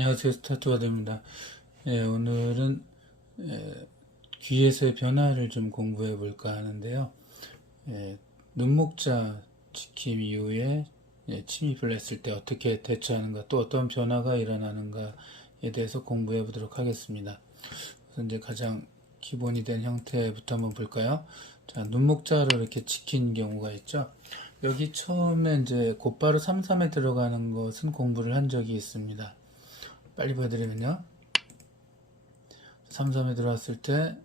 안녕하세요. 스타트워드입니다. 오늘은 귀에서의 변화를 좀 공부해 볼까 하는데요. 눈목자 지킴 이후에 침입을 했을 때 어떻게 대처하는가, 또 어떤 변화가 일어나는가에 대해서 공부해 보도록 하겠습니다. 그래서 이제 가장 기본이 된 형태부터 한번 볼까요? 자, 눈목자로 이렇게 지킨 경우가 있죠. 여기 처음에 이제 곧바로 3-3에 들어가는 것은 공부를 한 적이 있습니다. 빨리 보여드리면요. 3-3에 들어왔을 때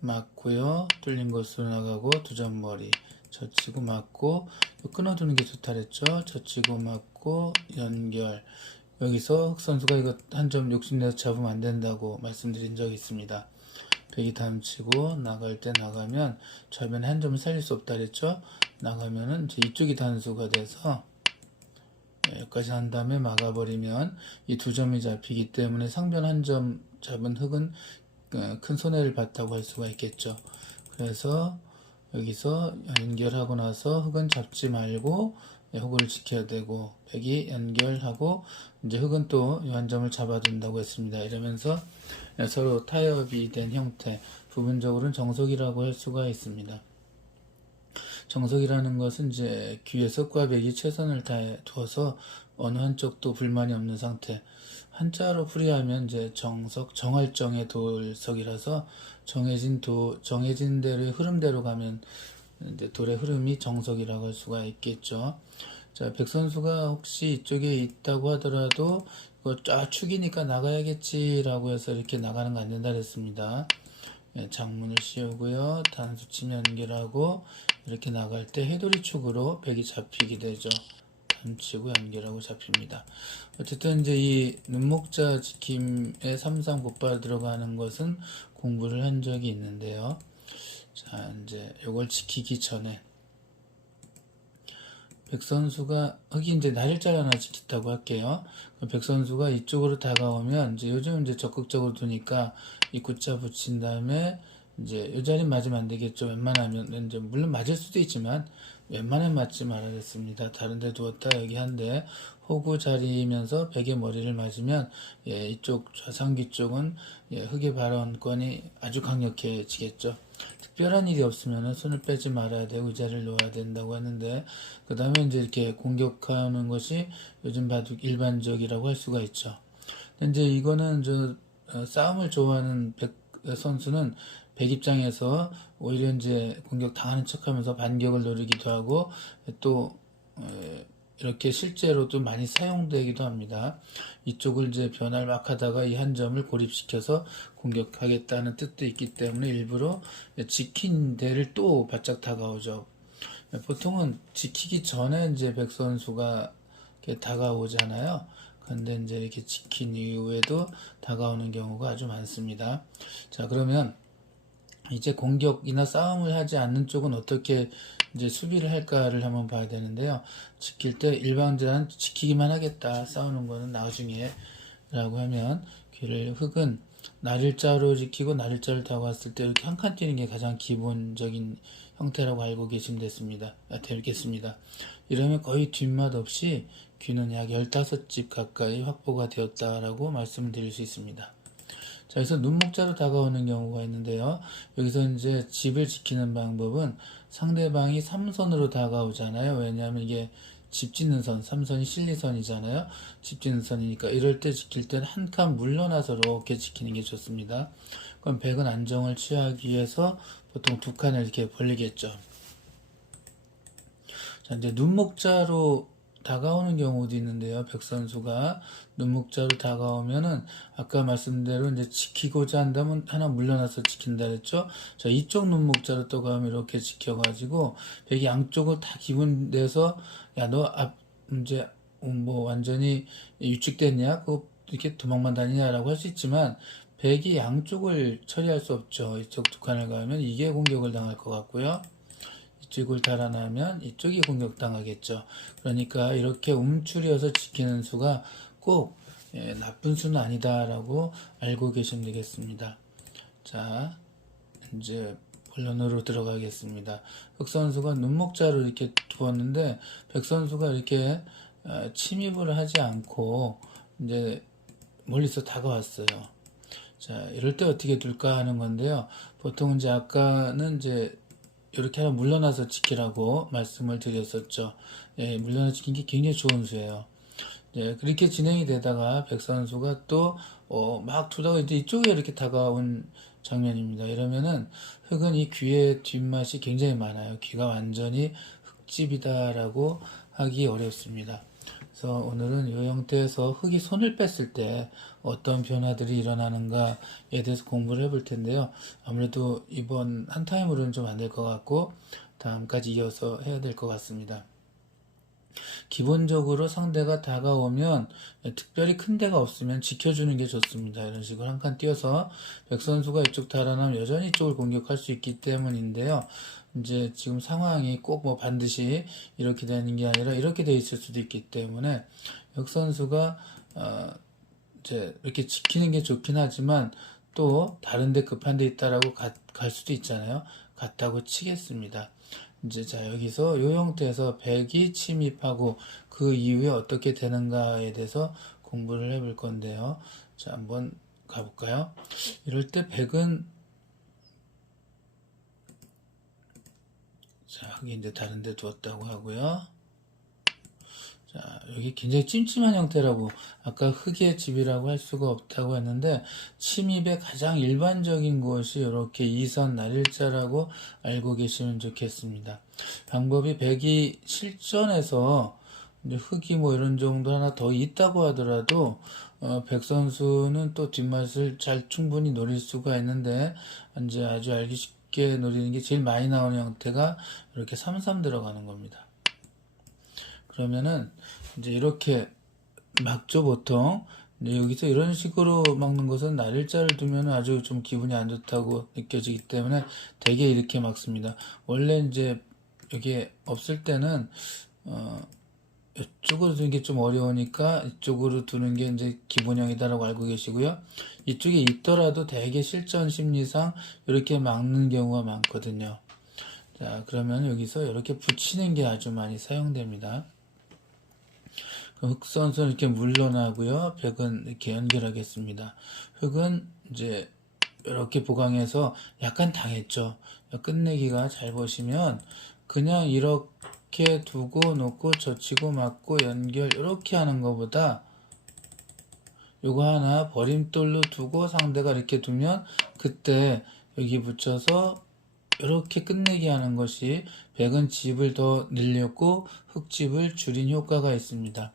맞고요. 뚫린 곳으로 나가고 두 점 머리 젖히고 맞고 끊어두는 게 좋다 그랬죠. 젖히고 맞고 연결. 여기서 흑 선수가 이거 한 점 욕심내서 잡으면 안 된다고 말씀드린 적이 있습니다. 배기 다음 치고 나갈 때 나가면 좌변에 한 점을 살릴 수 없다 그랬죠. 나가면은 이제 이쪽이 단수가 돼서 여기까지 한 다음에 막아버리면 이 두 점이 잡히기 때문에 상변 한 점 잡은 흑은 큰 손해를 봤다고 할 수가 있겠죠. 그래서 여기서 연결하고 나서 흑은 잡지 말고 호구를 지켜야 되고 백이 연결하고 이제 흑은 또 이 한 점을 잡아준다고 했습니다. 이러면서 서로 타협이 된 형태, 부분적으로는 정석이라고 할 수가 있습니다. 정석이라는 것은 이제 귀에서 꽈배기 최선을 다해 두어서 어느 한쪽도 불만이 없는 상태. 한자로 풀이하면 이제 정석, 정할정의 돌석이라서 정해진 대로의 흐름대로 가면 이제 돌의 흐름이 정석이라고 할 수가 있겠죠. 자, 백선수가 혹시 이쪽에 있다고 하더라도 이거 쫙 축이니까 나가야겠지라고 해서 이렇게 나가는 거 안 된다 그랬습니다. 장문을 씌우고요. 단수 치면 연결하고 이렇게 나갈 때 해돌이 축으로 백이 잡히게 되죠. 단치고 연결하고 잡힙니다. 어쨌든 이제 이 눈목자 지킴에 3-3 곧바로 들어가는 것은 공부를 한 적이 있는데요. 자, 이제 요걸 지키기 전에 백선수가 여기 이제 날일자를 하나 지켰다고 할게요. 백선수가 이쪽으로 다가오면 이제 요즘 이제 적극적으로 두니까 이 굿자 붙인 다음에 이제 이 자리 맞으면 안 되겠죠. 웬만하면 이제 물론 맞을 수도 있지만 웬만하면 맞지 말아야겠습니다. 다른데 두었다 여기 한데 호구 자리면서 백의 머리를 맞으면 이쪽 좌상귀 쪽은 흑의 발언권이 아주 강력해지겠죠. 특별한 일이 없으면 손을 빼지 말아야 되고 의자를 놓아야 된다고 했는데 그 다음에 이제 이렇게 공격하는 것이 요즘 바둑 일반적이라고 할 수가 있죠. 근데 이제 이거는 싸움을 좋아하는 백 선수는 백 입장에서 오히려 이제 공격 당하는 척하면서 반격을 노리기도 하고 또 이렇게 실제로도 많이 사용되기도 합니다. 이쪽을 이제 변화를 막 하다가 이 한 점을 고립시켜서 공격하겠다는 뜻도 있기 때문에 일부러 지킨 데를 또 바짝 다가오죠. 보통은 지키기 전에 이제 백 선수가 이렇게 다가오잖아요. 근데 이제 이렇게 지킨 이후에도 다가오는 경우가 아주 많습니다. 자, 그러면 이제 공격이나 싸움을 하지 않는 쪽은 어떻게 이제 수비를 할까를 한번 봐야 되는데요. 지킬 때 일방적으로 지키기만 하겠다. 싸우는 거는 나중에 라고 하면 흑은 날일자로 지키고 날일자를 타고 왔을 때 이렇게 한 칸 뛰는 게 가장 기본적인 형태라고 알고 계시면 되겠습니다. 이러면 거의 뒷맛 없이 귀는 약 15집 가까이 확보가 되었다라고 말씀을 드릴 수 있습니다. 자, 여기서 눈목자로 다가오는 경우가 있는데요. 여기서 이제 집을 지키는 방법은 상대방이 3선으로 다가오잖아요. 왜냐하면 이게 집 짓는 선, 3선이 실리선이잖아요. 집 짓는 선이니까 이럴 때 지킬 때는 한 칸 물러나서 이렇게 지키는 게 좋습니다. 그럼 백은 안정을 취하기 위해서 보통 두 칸을 이렇게 벌리겠죠. 자, 이제 눈목자로 다가오는 경우도 있는데요. 백 선수가 눈목자로 다가오면은 아까 말씀대로 이제 지키고자 한다면 하나 물러나서 지킨다 그랬죠. 자, 이쪽 눈목자로 또 가면 이렇게 지켜가지고 백이 양쪽을 다 기분 내서 야, 너 이제 뭐 완전히 위축됐냐? 그 이렇게 도망만 다니냐라고 할 수 있지만 백이 양쪽을 처리할 수 없죠. 이쪽 두 칸을 가면 이게 공격을 당할 것 같고요. 이쪽을 달아나면 이쪽이 공격당하겠죠. 그러니까 이렇게 움츠려서 지키는 수가 꼭 나쁜 수는 아니다라고 알고 계시면 되겠습니다. 자, 이제 본론으로 들어가겠습니다. 흑 선수가 눈목자로 이렇게 두었는데 백 선수가 이렇게 침입을 하지 않고 이제 멀리서 다가왔어요. 자, 이럴 때 어떻게 둘까 하는 건데요. 보통 이제 아까는 이제 이렇게 하면 물러나서 지키라고 말씀을 드렸었죠. 예, 물러나 지킨 게 굉장히 좋은 수예요. 예, 그렇게 진행이 되다가 백 선수가 또 막 두다가 이제 이쪽에 이렇게 다가온 장면입니다. 이러면은 흑은 이 귀의 뒷맛이 굉장히 많아요. 귀가 완전히 흙집이다라고 하기 어렵습니다. 그래서 오늘은 이 형태에서 흑이 손을 뺐을 때 어떤 변화들이 일어나는가에 대해서 공부를 해볼 텐데요. 아무래도 이번 한 타임으로는 좀 안 될 것 같고 다음까지 이어서 해야 될 것 같습니다. 기본적으로 상대가 다가오면 특별히 큰 데가 없으면 지켜주는 게 좋습니다. 이런 식으로 한 칸 띄어서 백 선수가 이쪽 달아나면 여전히 이쪽을 공격할 수 있기 때문인데요. 이제 지금 상황이 꼭 뭐 반드시 이렇게 되는 게 아니라 이렇게 돼 있을 수도 있기 때문에 백 선수가 이제 이렇게 지키는 게 좋긴 하지만 또 다른 데 급한 데 있다라고 갈 수도 있잖아요. 갔다고 치겠습니다. 이제 자 여기서 이 형태에서 백이 침입하고 그 이후에 어떻게 되는가에 대해서 공부를 해볼 건데요. 자 한번 가볼까요? 이럴 때 백은 자 여기 이제 다른 데 두었다고 하고요. 자, 여기 굉장히 찜찜한 형태라고 아까 흙의 집이라고 할 수가 없다고 했는데 침입의 가장 일반적인 곳이 이렇게 이선 날일자라고 알고 계시면 좋겠습니다. 방법이 백이 실전에서 이제 흙이 뭐 이런 정도 하나 더 있다고 하더라도 백 선수는 또 뒷맛을 잘 충분히 노릴 수가 있는데 이제 아주 알기 쉽게 노리는 게 제일 많이 나오는 형태가 이렇게 삼삼 들어가는 겁니다. 그러면은 이제 이렇게 막죠 보통. 근데 여기서 이런 식으로 막는 것은 날일자를 두면 아주 좀 기분이 안 좋다고 느껴지기 때문에 되게 이렇게 막습니다. 원래 이제 여기 없을 때는 이쪽으로 두는 게 좀 어려우니까 이쪽으로 두는 게 이제 기본형이다라고 알고 계시고요. 이쪽에 있더라도 대개 실전 심리상 이렇게 막는 경우가 많거든요. 자, 그러면 여기서 이렇게 붙이는 게 아주 많이 사용됩니다. 흑 선수는 이렇게 물러나고요. 백은 이렇게 연결하겠습니다. 흑은 이제 이렇게 보강해서 약간 당했죠. 끝내기가 잘 보시면 그냥 이렇게 두고 놓고 젖히고 맞고 연결 이렇게 하는 것보다 요거 하나 버림돌로 두고 상대가 이렇게 두면 그때 여기 붙여서 이렇게 끝내기 하는 것이 백은 집을 더 늘렸고 흑집을 줄인 효과가 있습니다.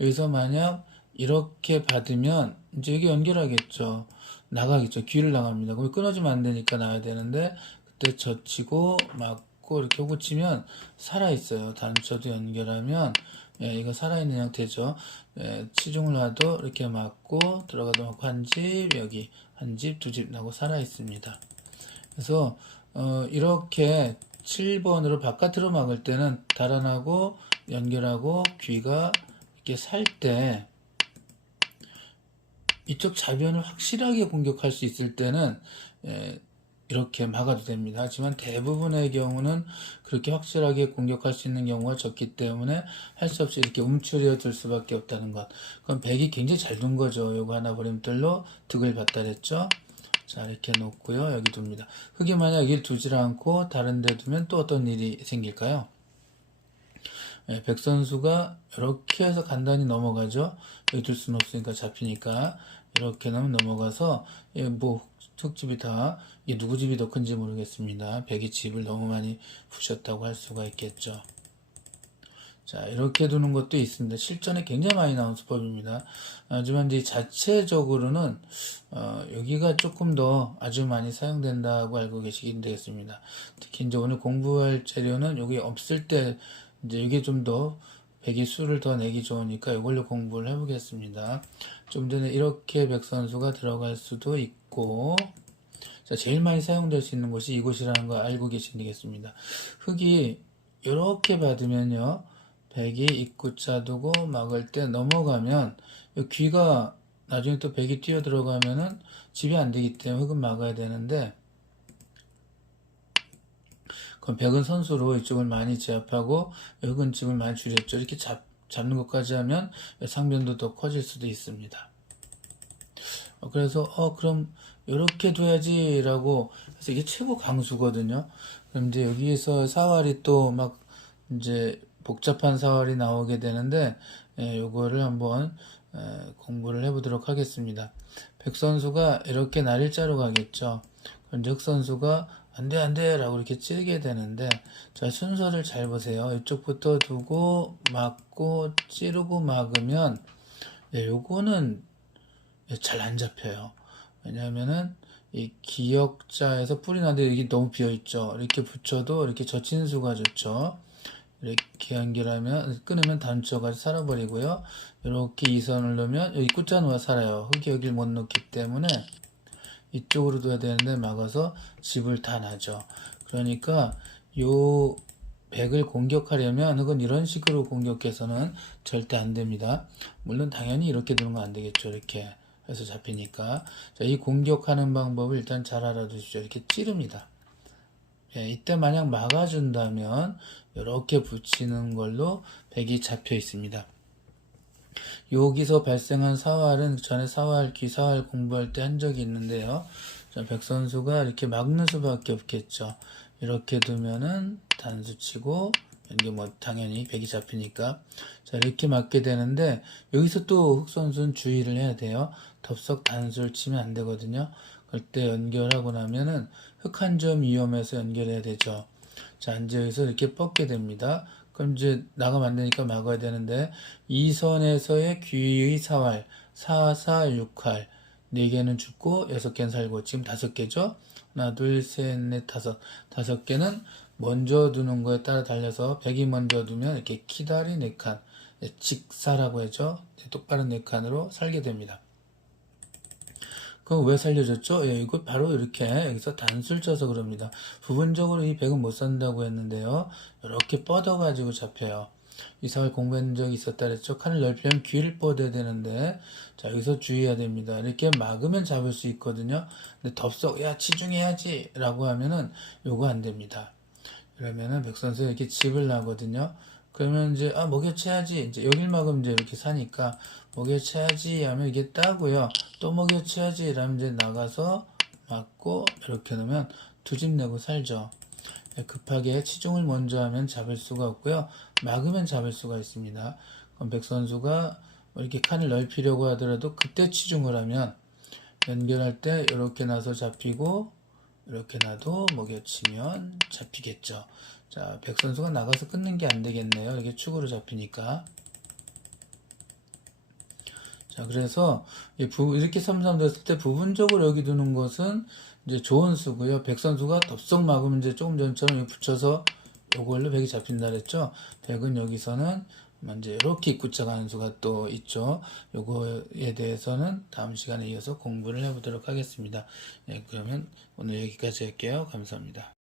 여기서 만약 이렇게 받으면 이제 여기 연결하겠죠. 나가겠죠. 귀를 나갑니다. 그럼 끊어지면 안 되니까 나와야 되는데 그때 젖히고 막고 이렇게 호구 치면 살아있어요. 단초도 연결하면 예, 이거 살아있는 형태죠. 예, 치중을 놔도 이렇게 맞고 들어가도 맞고 한 집 여기 한 집 두 집 나고 살아있습니다. 그래서 이렇게 7번으로 바깥으로 막을 때는 달아나고 연결하고 귀가 이렇게 살 때 이쪽 좌변을 확실하게 공격할 수 있을 때는 이렇게 막아도 됩니다. 하지만 대부분의 경우는 그렇게 확실하게 공격할 수 있는 경우가 적기 때문에 할 수 없이 이렇게 움츠려 들 수밖에 없다는 것. 그럼 백이 굉장히 잘 둔 거죠. 요거 하나 버림돌로 득을 받다 그랬죠. 자 이렇게 놓고요. 여기 둡니다. 흑이 만약 여기를 두질 않고 다른 데 두면 또 어떤 일이 생길까요? 예, 백 선수가 이렇게 해서 간단히 넘어가죠. 여기 둘 수는 없으니까 잡히니까 이렇게 하면 넘어가서 예, 뭐 흙집이 다 이게 누구 집이 더 큰지 모르겠습니다. 백이 집을 너무 많이 부셨다고 할 수가 있겠죠. 자 이렇게 두는 것도 있습니다. 실전에 굉장히 많이 나온 수법입니다. 하지만 이제 자체적으로는 여기가 조금 더 아주 많이 사용된다고 알고 계시긴 되겠습니다. 특히 이제 오늘 공부할 재료는 여기 없을 때 이제 이게 좀 더 백이 수를 더 내기 좋으니까 이걸로 공부를 해보겠습니다. 좀 전에 이렇게 백 선수가 들어갈 수도 있고 자 제일 많이 사용될 수 있는 곳이 이곳이라는 거 알고 계시면 되겠습니다. 흑이 이렇게 받으면요. 백이 입구자 두고 막을 때 넘어가면 귀가 나중에 또 백이 뛰어 들어가면은 집이 안 되기 때문에 흑은 막아야 되는데 그럼 백은 선수로 이쪽을 많이 제압하고 흑은 집을 많이 줄였죠. 이렇게 잡는 것까지 하면 상변도 더 커질 수도 있습니다. 그래서 그럼 요렇게 둬야지라고 해서 이게 최고 강수거든요. 그럼 이제 여기에서 사활이 또 막 이제 복잡한 사활이 나오게 되는데 요거를 한번 공부를 해보도록 하겠습니다. 백 선수가 이렇게 날일자로 가겠죠. 그럼 이제 흑 선수가 안돼 안돼 라고 이렇게 찌르게 되는데 자 순서를 잘 보세요. 이쪽부터 두고 막고 찌르고 막으면 요거는 잘 안 잡혀요. 왜냐하면은 이 기역자에서 뿌리 나는데 이게 너무 비어있죠. 이렇게 붙여도 이렇게 저친수가 좋죠. 이렇게 연결하면 끊으면 단초가 살아버리고요. 이렇게 이선을 넣으면 여기 꽂아놓아 살아요. 흙이 여길 못 넣기 때문에 이쪽으로 둬야 되는데 막아서 집을 다 나죠. 그러니까 요 백을 공격하려면 흙은 이런 식으로 공격해서는 절대 안 됩니다. 물론 당연히 이렇게 두는 건 안 되겠죠. 이렇게 해서 잡히니까. 자, 이 공격하는 방법을 일단 잘 알아두십시오. 이렇게 찌릅니다. 이때 만약 막아준다면 이렇게 붙이는 걸로 백이 잡혀 있습니다. 여기서 발생한 사활은 전에 사활, 귀사활 공부할 때 한 적이 있는데요. 백 선수가 이렇게 막는 수밖에 없겠죠. 이렇게 두면은 단수 치고 이게 뭐 당연히 백이 잡히니까 자 이렇게 맞게 되는데 여기서 또 흑 선수는 주의를 해야 돼요. 덥석 단수를 치면 안 되거든요. 그럴 때 연결하고 나면은 흑 한 점 위험해서 연결해야 되죠. 자 이제 여기서 이렇게 뻗게 됩니다. 그럼 이제 나가면 안 되니까 막아야 되는데 이 선에서의 귀의 사활 4, 4, 6활 4개는 죽고 6개는 살고 지금 5개죠. 하나 둘 셋 넷 다섯 개는 먼저 두는 거에 따라 달려서 백이 먼저 두면 이렇게 키다리 4칸 직사라고 하죠. 똑바른 4칸으로 살게 됩니다. 그럼 왜 살려줬죠? 이거 바로 이렇게 여기서 단수를 쳐서 그럽니다. 부분적으로 이 백은 못 산다고 했는데요. 이렇게 뻗어가지고 잡혀요. 이 사활 공부한 적이 있었다 그랬죠. 칸을 넓히려면 귀를 뻗어야 되는데 자 여기서 주의해야 됩니다. 이렇게 막으면 잡을 수 있거든요. 근데 덥석 야 치중해야지 라고 하면은 요거 안 됩니다. 그러면은 백선수 이렇게 집을 나거든요. 그러면 이제 먹여쳐야지 이제 여길 막으면 이제 이렇게 사니까 먹여쳐야지 하면 이게 따고요. 또 먹여쳐야지 이러면 이제 나가서 맞고 이렇게 놓으면 두 집 내고 살죠. 급하게 치중을 먼저 하면 잡을 수가 없고요. 막으면 잡을 수가 있습니다. 그럼 백선수가 이렇게 칸을 넓히려고 하더라도 그때 치중을 하면 연결할 때 이렇게 나서 잡히고 이렇게 놔도 먹여치면 잡히겠죠. 자, 백 선수가 나가서 끊는 게 안 되겠네요. 이게 축으로 잡히니까. 자, 그래서 이렇게 삼삼 됐을 때 부분적으로 여기 두는 것은 이제 좋은 수고요. 백 선수가 덥석 막으면 이제 조금 전처럼 붙여서 요걸로 백이 잡힌다 그랬죠. 백은 여기서는 이제 이렇게 입구자 가는 수가 또 있죠. 요거에 대해서는 다음 시간에 이어서 공부를 해보도록 하겠습니다. 네, 그러면 오늘 여기까지 할게요. 감사합니다.